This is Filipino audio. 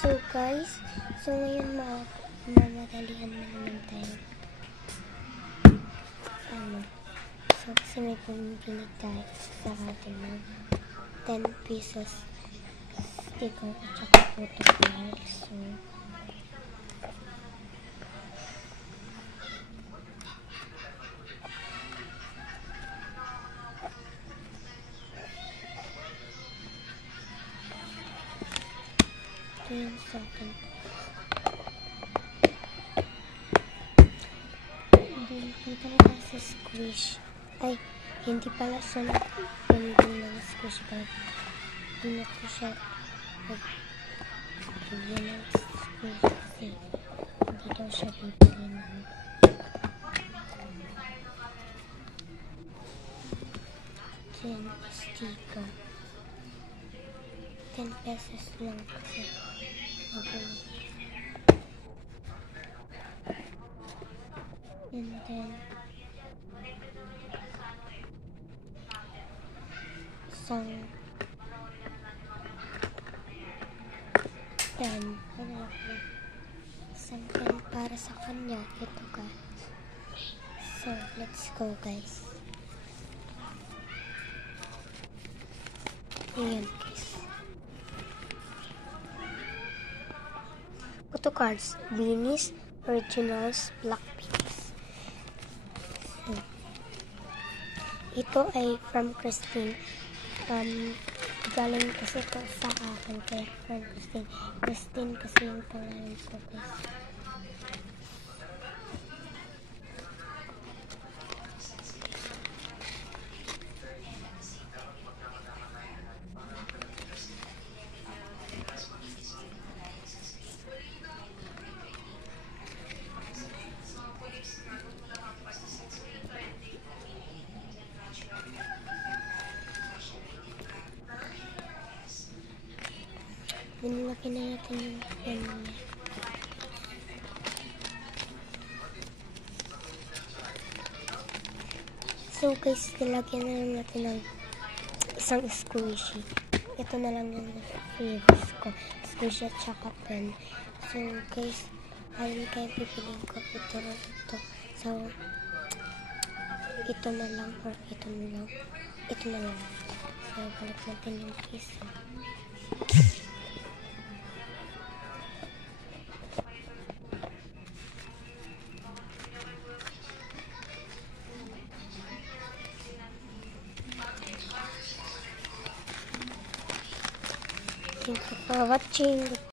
So guys, ngayon mamadalian na naman tayo. Kasi may pumipili tayo sa atin ng 10 pesos sticker at saka photo card. So, ito yung sa akin. Then, punta na tayo sa squish. Ay, hindi pala siya nagpili ng squish bag. Hindi na ito siya nagbili ng squish kasi hindi daw siya bibili ng sticker. 10 pesos lang kasi nabili. And then isang pen para sa kanya. Ito guys. So let's go guys. Ayan guys. Photo cards, Beanies, Originals, Blackpinks. So, ito ay from Christine. Galing kasi ito sa akin kaya from Christine. Christine kasi yung pangalan ko guys. Nilaki na natin yung pen niya. So guys, nilagyan na lang natin ng isang squishy. Ito na lang yung favorites ko. Squishy at saka pen. So guys, ayun kayo pipiliin ko. Ito. So, ito na lang or ito na lang. Ito na lang. So, balik natin yung isa. Thank you for watching.